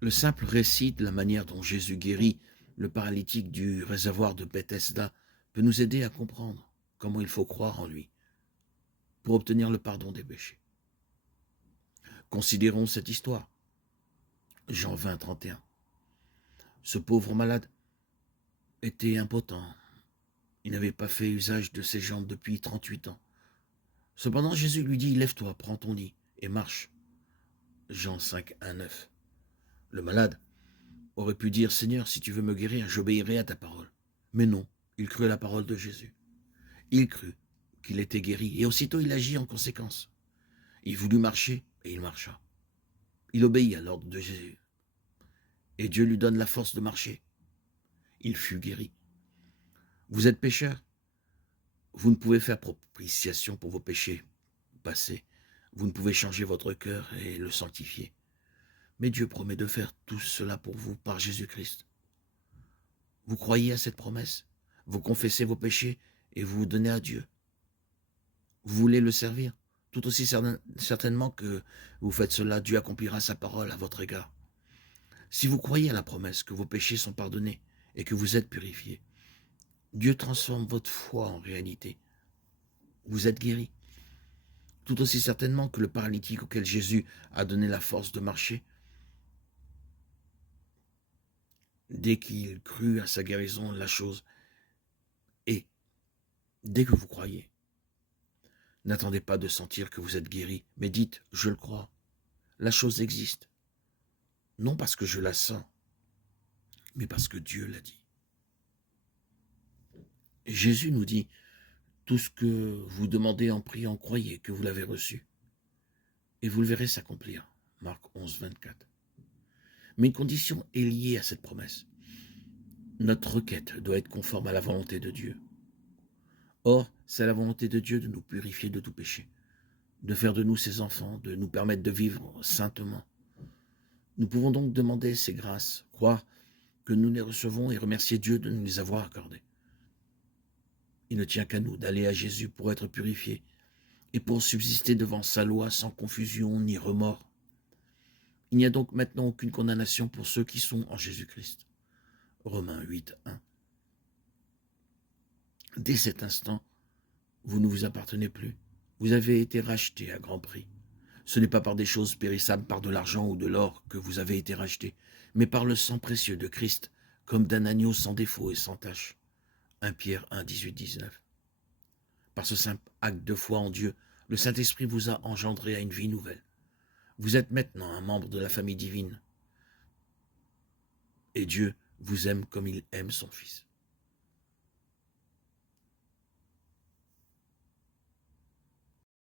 Le simple récit de la manière dont Jésus guérit le paralytique du réservoir de Bethesda peut nous aider à comprendre comment il faut croire en lui pour obtenir le pardon des péchés. Considérons cette histoire. Jean 20, 31. Ce pauvre malade était impotent. Il n'avait pas fait usage de ses jambes depuis 38 ans. Cependant, Jésus lui dit, « Lève-toi, prends ton lit et marche. » Jean 5, 1, 9. Le malade aurait pu dire, « Seigneur, si tu veux me guérir, j'obéirai à ta parole. » Mais non, il crut à la parole de Jésus. Il crut qu'il était guéri, et aussitôt il agit en conséquence. Il voulut marcher, et il marcha. Il obéit à l'ordre de Jésus. Et Dieu lui donne la force de marcher. Il fut guéri. Vous êtes pécheur. Vous ne pouvez faire propitiation pour vos péchés passés. Vous ne pouvez changer votre cœur et le sanctifier. Mais Dieu promet de faire tout cela pour vous par Jésus-Christ. Vous croyez à cette promesse? Vous confessez vos péchés et vous vous donnez à Dieu. Vous voulez le servir? Tout aussi certainement que vous faites cela, Dieu accomplira sa parole à votre égard. Si vous croyez à la promesse que vos péchés sont pardonnés et que vous êtes purifiés, Dieu transforme votre foi en réalité. Vous êtes guéri. Tout aussi certainement que le paralytique auquel Jésus a donné la force de marcher, dès qu'il crut à sa guérison, la chose est. Dès que vous croyez, n'attendez pas de sentir que vous êtes guéri, mais dites, je le crois, la chose existe. Non parce que je la sens, mais parce que Dieu l'a dit. Jésus nous dit, tout ce que vous demandez en priant, croyez que vous l'avez reçu, et vous le verrez s'accomplir. Marc 11, 24. Mais une condition est liée à cette promesse. Notre requête doit être conforme à la volonté de Dieu. Or, c'est la volonté de Dieu de nous purifier de tout péché, de faire de nous ses enfants, de nous permettre de vivre saintement. Nous pouvons donc demander ces grâces, croire que nous les recevons et remercier Dieu de nous les avoir accordées. Il ne tient qu'à nous d'aller à Jésus pour être purifiés et pour subsister devant sa loi sans confusion ni remords. Il n'y a donc maintenant aucune condamnation pour ceux qui sont en Jésus-Christ. Romains 8, 1. Dès cet instant, vous ne vous appartenez plus. Vous avez été rachetés à grand prix. Ce n'est pas par des choses périssables, par de l'argent ou de l'or que vous avez été rachetés, mais par le sang précieux de Christ, comme d'un agneau sans défaut et sans tache. 1 Pierre 1, 18, 19. Par ce simple acte de foi en Dieu, le Saint-Esprit vous a engendré à une vie nouvelle. Vous êtes maintenant un membre de la famille divine. Et Dieu vous aime comme il aime son Fils.